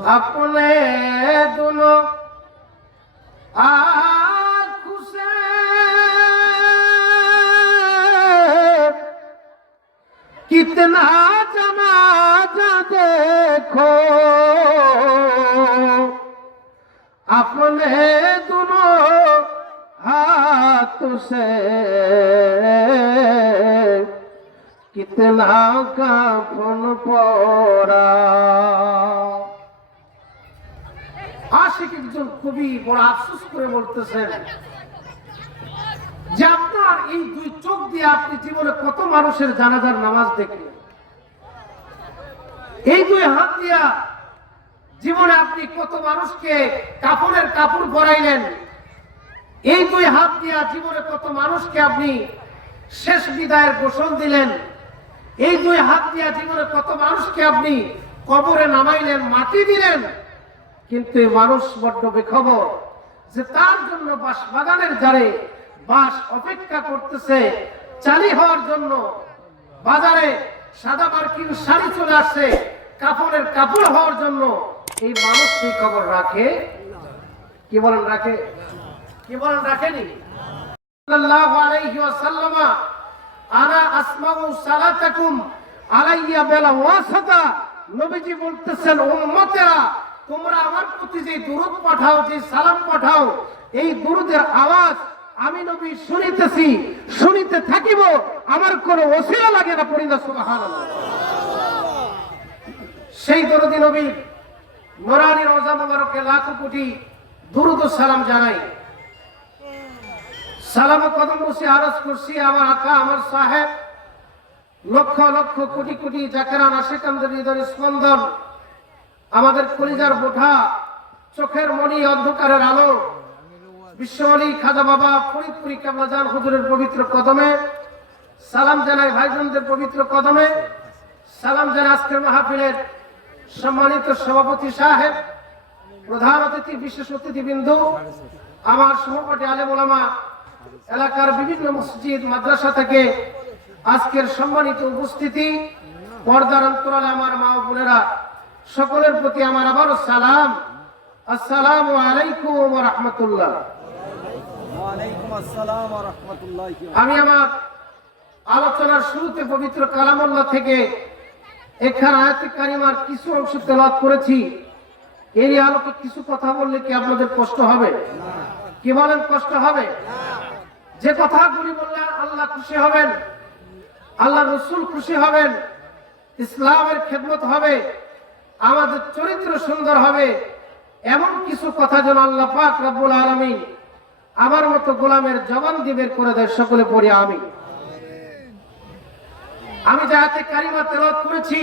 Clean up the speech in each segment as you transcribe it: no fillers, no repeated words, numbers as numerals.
अपने दोनों आँखों से कितना जनाजा देखो, अपने दोनों हाथों से कितना काफन पड़ा। আশিক একজন কবি বড় আফসোস করে বলতেছেন যে আপনার এই দুই চোখ দিয়ে আপনি জীবনে কত মানুষের জানাজার নামাজ দেখলেন, এই দুই হাত দিয়া জীবনে আপনি কত মানুষকে কাফনের কাপড় পরাইলেন, এই দুই হাত দিয়া জীবনে কত মানুষকে আপনি শেষ বিদায়ের গোসল দিলেন, এই দুই হাত দিয়া জীবনে কত মানুষকে আপনি কবরে নামাইলেন, মাটি দিলেন। কিন্তু এই মানুষ বড্ড বেখবর যে তার জন্য বাঁশ বাগানের ধারে বাঁশ অপেক্ষা করতেছে চালি হওয়ার জন্য। বাজারে সাদা মার্কিন শাড়ি চলে আসছে কাপড়ের কাপড় হওয়ার জন্য। এই মানুষ সেই খবর রাখে? কি বলেন রাখে? কি বলেন রাখেনি? সাল্লাল্লাহু আলাইহি ওয়াসাল্লাম আনা আসমাউ সালাতাকুম আলাইয়া বিল ওয়াসাতা, নবীজি বলতেছেন উম্মতেরা তোমরা আমার প্রতি যে দুরূদ পাঠাও, যে সালাম পাঠাও, এই দুরূদের আওয়াজ আমি নবী শুনিতেছি, শুনিতে থাকিব, আমার কোনো ওসিলা লাগে না। পড়ি না সুবহানাল্লাহ। সেই দরুদ নবী নুরানি রওজা মুবারকে লাখো কোটি দুরূদ ও সালাম জানাই। সালাম ও কদম বসে আরজ করছি আমার আকা আমার সাহেব, লক্ষ লক্ষ কোটি কোটি জাকেরান আশিকানদের হৃদয়ের স্পন্দন, আমাদের কলিজার বোঠা, চোখের মণি, অন্ধকারের আলো, বিশ্বওয়ালী খাজা বাবা ফরিদপুরি কেবলাজান হুজুরের পবিত্র কদমে সালাম জানাই। ভাইজানদের পবিত্র কদমে সালাম জানাই। আজকের মাহফিলের সম্মানিত সভাপতি সাহেব, প্রধান অতিথি, বিশেষ অতিথিবৃন্দ, আমার সহপাঠী আলেম ওলামা, এলাকার বিভিন্ন মসজিদ মাদ্রাসা থেকে আজকের সম্মানিত উপস্থিতি, পর্দার অন্তরালে আমার মা ও বোনেরা, সকলের প্রতি আমার আবারও সালাম। আসসালামু আলাইকুম ওয়া রাহমাতুল্লাহ। আমি আমার আলোচনার শুরুতে পবিত্র কালামুল্লাহ থেকে একখানা আয়াতে কারিমার কিছু অংশ তেলাওয়াত করেছি। এরই আলোকে কিছু কথা বললে কি আপনাদের কষ্ট হবে? কি বলেন, কষ্ট হবে? যে কথাগুলি বললে আল্লাহ খুশি হবেন, আল্লাহ রসুল খুশি হবেন, ইসলামের খেদমত হবে, আমাদের চরিত্র সুন্দর হবে, এমন কিছু কথা যেন আল্লাহ পাক রব্বুল আলামিন আমার মতো গোলামের জবান দিয়ে বের করে দেয়। সকলে পড়ি আমিন। আমি যে আয়াতে কারিমা তেলাওয়াত করেছি,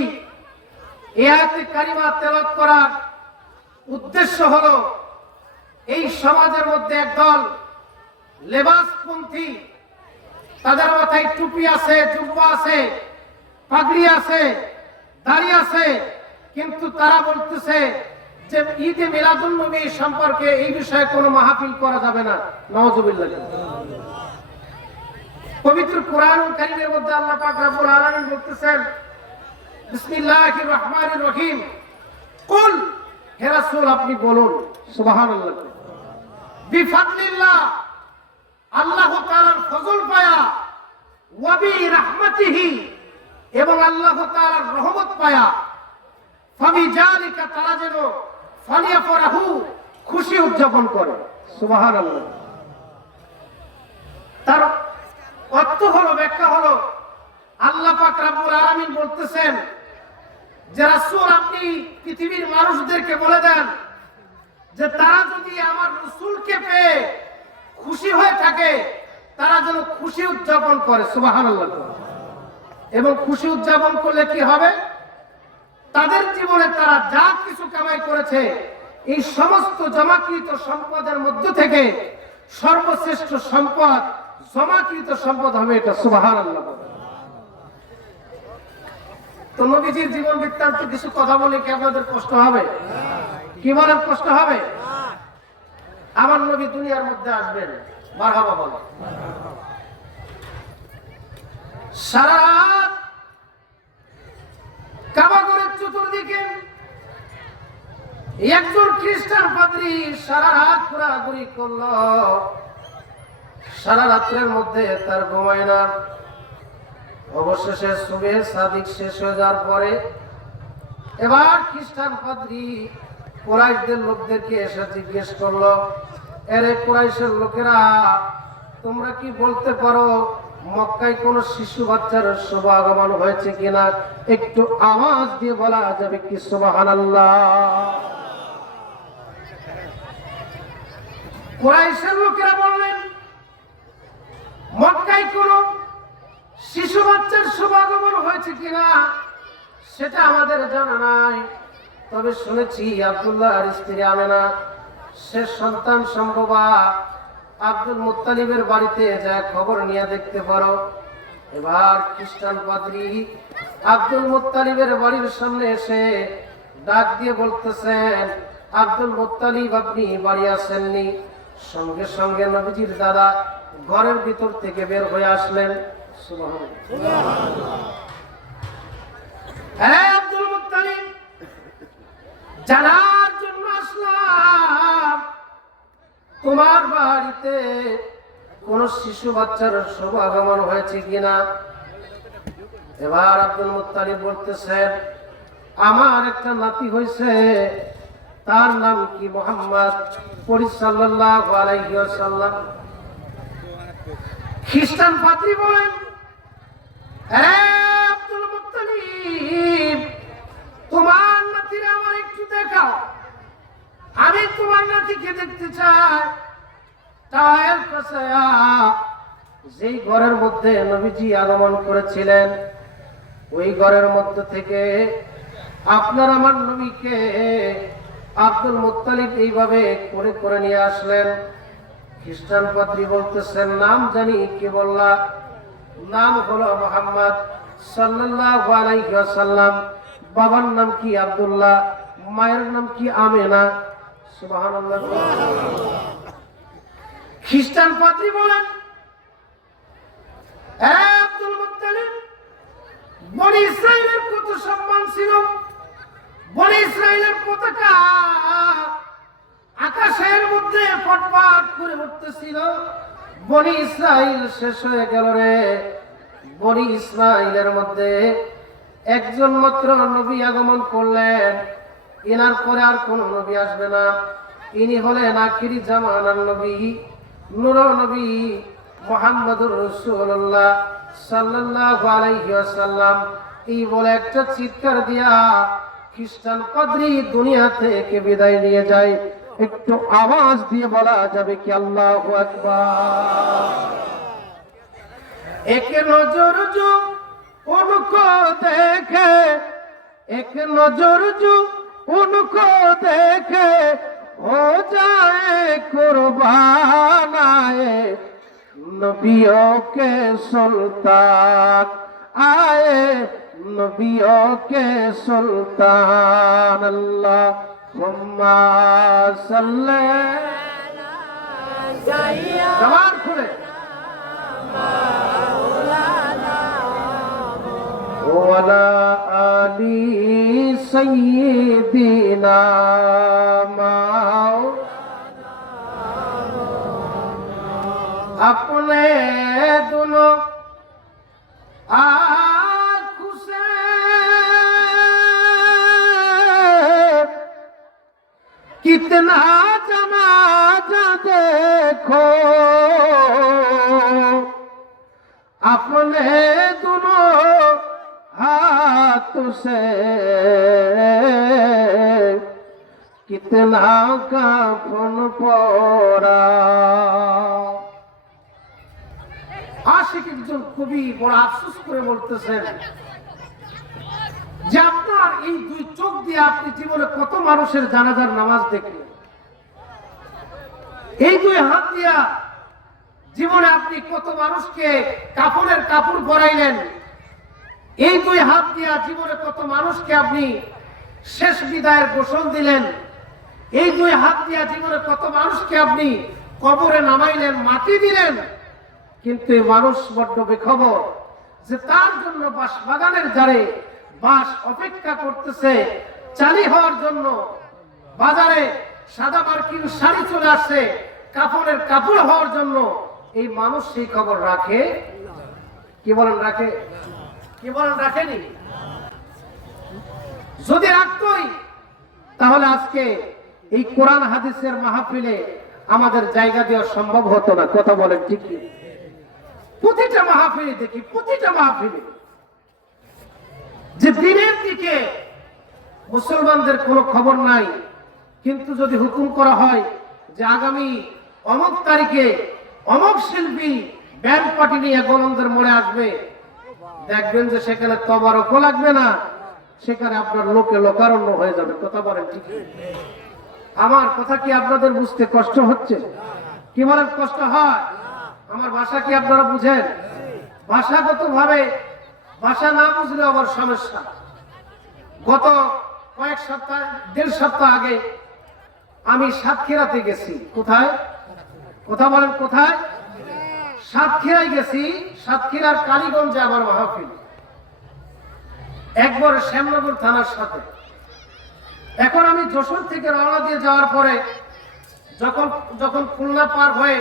এই আয়াতে কারিমা তেলাওয়াত করার উদ্দেশ্য হলো এই সমাজের মধ্যে একদল লেবাসপন্থী, তাদের মাথায় টুপি আছে, জুব্বা আছে, পাগড়ি আছে, দাড়ি আছে, কিন্তু তারা বলতেছে যে ঈদে মিলাদুন নবী সম্পর্কে এই বিষয়ে কোনো মাহফিল করা যাবে না। নাউজুবিল্লাহ। পবিত্র কোরআনুল কারীমের মধ্যে আল্লাহ পাক রব্বুল আলামিন বলতেছেন বিসমিল্লাহির রহমানির রহিম, কুল, হে রাসূল আপনি বলুন, সুবহানাল্লাহ, বিফাদলিল্লাহ, আল্লাহ তাআলার ফজল পায়া, ওয়া বিরাহমাতিহি, এবং আল্লাহ তাআলার রহমত পায়া, ফাবিজালিকা, তারা যেন ফালিয়াফরাহু, খুশি উদযাপন করে। সুবহানাল্লাহ। তার অর্থ হলো, ব্যাখ্যা হলো, আল্লাহ পাক রব্বুল আলামিন বলতেছেন যে রাসূল আপনি পৃথিবীর মানুষদেরকে বলে দেন যে তারা যদি আমার রাসূলকে পেয়ে খুশি হয়ে থাকে তারা যেন খুশি উদযাপন করে। সুবহানাল্লাহ। এবং খুশি উদযাপন করলে কি হবে? তাদের জীবনে তারা যা কিছু কামাই করেছে এই সমস্ত জমাকৃত সম্পদের মধ্য থেকে সর্বশ্রেষ্ঠ সম্পদ জমাকৃত সম্পদ হবে এটা। সুবহানাল্লাহ। তো নবীজির জীবন বৃত্তান্ত কিছু কথা বলে কি আপনাদের কষ্ট হবে? কি বলেন, কষ্ট হবে? আমার নবী দুনিয়ার মধ্যে আসবেন, মারহাবা বলো। সারা রাত কাবা ঘরের চতুর্দিকে একজন খ্রিস্টান পাদ্রী সারা রাত ঘোরাঘুরি করলো, সারা রাত্রের মধ্যে তার ঘুমায় না। অবশেষে সুবহে সাদিক শেষ হয়ে যাওয়ার পরে এবার খ্রিস্টান পাদ্রী কুরাইশদের লোকদেরকে এসে জিজ্ঞেস করলো, এরে কুরাইশের লোকেরা, তোমরা কি বলতে পারো মক্কায় কোন শিশু বাচ্চার শুভ আগমন হয়েছে কিনা? একটু আওয়াজ দিয়ে বলা যাবে কি সুবহানাল্লাহ? কুরাইশের লোকেরা বললেন, মক্কায় কোন শিশু বাচ্চার শুভ আগমন হয়েছে কিনা সেটা আমাদের জানা নাই, তবে শুনেছি আব্দুল্লাহর স্ত্রী আমেনা শেষ সন্তান সম্ভবা। আব্দুল মুত্তালিবের বাড়িতে যা খবর নিয়ে দেখতে পারো। এবার খ্রিস্টান পাদ্রী আব্দুল মুত্তালিবের বাড়ির সামনে এসে ডাক দিয়ে বলতেছেন, আব্দুল মুত্তালিব, আপনি বাড়ি আসেননি? সঙ্গে সঙ্গে নবীজির দাদা ঘরের ভিতর থেকে বের হয়ে আসলেন। সুবহানাল্লাহ। হ্যাঁ আব্দুল মুত্তালিব, জানার জন্য আসলাম তোমার বাড়িতে কোন শিশু বাচ্চার শুভ আগমন হয়েছে কিনা। এবার আব্দুল মুত্তালিব বলতেছেন, আমার একটা নাতি হয়েছে, তার নাম কি মুহাম্মদ সাল্লাল্লাহু আলাইহি ওয়াসাল্লাম। খ্রিস্টান পাদ্রী বলেন, আব্দুল মুত্তালিব, তোমার নাতিরা আমার একটু দেখাও, আমি তোমার নাতিকে দেখতে চাই। তায়ের কাছে যেই ঘরের মধ্যে নবীজি আগমন করেছিলেন ওই ঘরের মধ্যে থেকে আপনার আমার নবীকে আব্দুল মুত্তালিব এইভাবে করে করে নিয়ে আসলেন। খ্রিস্টান পাদ্রী বলতেছেন, নাম জানি কি বললা? নাম হলো মুহাম্মদ সাল্লাল্লাহু আলাইহি ওয়াসাল্লাম। বাবার নাম কি? আব্দুল্লাহ। মায়ের নাম কি? আমেনা। সুবহানাল্লাহ। খ্রিস্টান পাদ্রী বলেন, আব্দুল মুত্তালিব, বনি ইসরাইলের কত সম্মান ছিল, বনি ইসরাইলের পতাকা আকাশের মধ্যে ফটফট করে উঠতেছিল। বনি ইসরাইল শেষ হয়ে গেল রে। বনি ইসরাইলের মধ্যে একজন মাত্র নবী আগমন করলেন, এনার পরে আর কোন নবী আসবে না। ইনি হলেন আখিরি জামানার নবী, নূর নবী মুহাম্মদুর রাসূলুল্লাহ সাল্লাল্লাহু আলাইহি ওয়াসাল্লাম। এই বলে একটা চিৎকার দিয়া খ্রিস্টান পাদ্রী দুনিয়া থেকে বিদায় নিয়ে যায়। একটু আওয়াজ দিয়ে বলা যাবে কি আল্লাহু আকবার? এক নজর জো उनको देखे, एक नजर जो उनको देखे, हो जाए कुर्बान आए नबियों के सुल्तान, आए नबियों के सुल्तान। अल्लाहुम्मा सल्ले जवान खुले वाला आली सय्यिदिना अपने दोनों आँखों से कितना जनाजा देखो, अपने दोनों हाथ से कितना काफन पड़ा। আশিক একজন কবি বড় আফসোস করে বলতেছেন যে আপনার এই দুই চোখ দিয়ে আপনি জীবনে কত মানুষের জানাজার নামাজ দেখলেন, এই দুই হাত দিয়া জীবনে আপনি কত মানুষকে কাফনের কাপড় পরাইলেন, এই দুই হাত দিয়া জীবনে কত মানুষকে আপনি শেষ বিদায়ের গোসল দিলেন, এই দুই হাত দিয়া জীবনে কত মানুষকে আপনি কবরে নামাইলেন, মাটি দিলেন। কিন্তু মানুষ বড্ড বেখবর যে তার জন্য বাঁশ বাগানের ধারে বাঁশ অপেক্ষা করতেছে চালি হওয়ার জন্য। বাজারে সাদা মার্কিন শাড়ি চলে আসছে কাপড়ের কাপড় হওয়ার জন্য, এই মানুষ সেই খবর রাখে? কি বলেন রাখে? কি বলেন রাখেনি? যদি রাখতই তাহলে আজকে এই কোরআন হাদিসের মাহফিলে আমাদের জায়গা দেওয়া সম্ভব হতো না। কথা বলেন ঠিক কি? প্রতিটা মাহফিলে দেখি, প্রতিটা মাহফিলে যে দিনের দিকে মুসলমানদের কোনো খবর নাই, কিন্তু যদি হুকুম করা হয় যে আগামী অমুক তারিখে অমুক শিল্পী ব্যান্ড পার্টি নিয়ে গোলন্দের মোড়ে আসবে, দেখবেন যে সেখানে তবারকও লাগবে না, সেখানে আপনার লোকে লোকারণ্য হয়ে যাবে। কথা বলেন ঠিক? আমার কথা কি আপনাদের বুঝতে কষ্ট হচ্ছে? কি বলেন কষ্ট হয়? আমার ভাষা কি আপনারা বুঝেন? ভাষাগত ভাবে ভাষা না বুঝলে আবার সমস্যা। গত কয়েক সপ্তাহ, 1.5 সপ্তাহ আগে আমি সাতক্ষীরাতে গেছি। কোথায়? কথা বলেন কোথায়? সাতক্ষীরায় গেছি। সাতক্ষীরার কালীগঞ্জে আমার মাহফিল, একবার শ্যামনগর থানার সাথে। এখন আমি যশোর থেকে রওনা দিয়ে যাওয়ার পরে যখন খুলনা পার হয়ে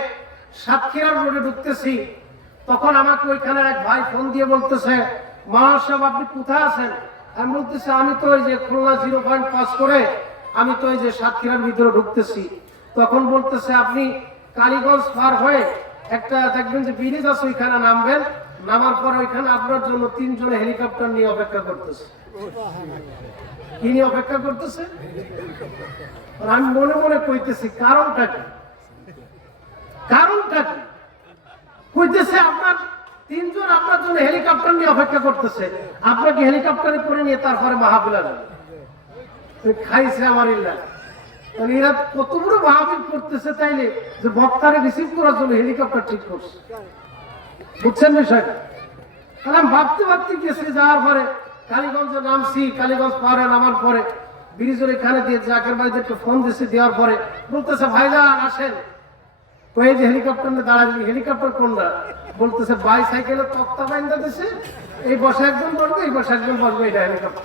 সাতক্ষীরার রোডে ঢুকতেছি, তখন আমাকে ওইখানের এক ভাই ফোন দিয়ে বলতেছে, মাওলানা সাহেব আপনি কোথায় আছেন? আমি বলতেছি আমি তো ওই যে খুলনা 0 পয়েন্ট পাস করে আমি তো ওই যে সাতক্ষীরার ভিতরে ঢুকতেছি। তখন বলতেছে আপনি কালীগঞ্জ পার হয়ে একটা দেখবেন যে ব্রিজ আছে, ওইখানে নামবেন, নামার পরে ওইখানে আপনার জন্য 3 জনে হেলিকপ্টার নিয়ে অপেক্ষা করতেছে। কি নিয়ে অপেক্ষা করতেছে? আমি মনে মনে কইতেছি কারণটা কি? কারণটা কি? কইতেছে আপনার 3 জন আপনার জন্য হেলিকপ্টার নিয়ে অপেক্ষা করতেছে, আপনাকে হেলিকপ্টারে করে নিয়ে তারপরে মাহফিল আসবে। খাইছে আমার ইল্লা। এরা কত বড় মাহফিল করতেছে তাইলে যে বক্তারে রিসিভ করার জন্য হেলিকপ্টার ঠিক করছে। বুঝছেন বিষয়টা? তাহলে আমি ভাবতে ভাবতে গেছি, যাওয়ার পরে কালীগঞ্জে নামছি। কালীগঞ্জ পারে নামার পরে ব্রিজের এখানে দিয়ে জাকের ভাইদেরকে ফোন দিয়েছি, দেওয়ার পরে বলতেছে ভাইজান আসেন। তো এই যে হেলিকপ্টার নিয়ে দাঁড়াবি, হেলিকপ্টার কোনটা? বলতেছে বাইসাইকেলের তক্তা বাইন্দা দিছে, এই বসে একজন বসবে, এই বসে একজন বসবে, এটা হেলিকপ্টার।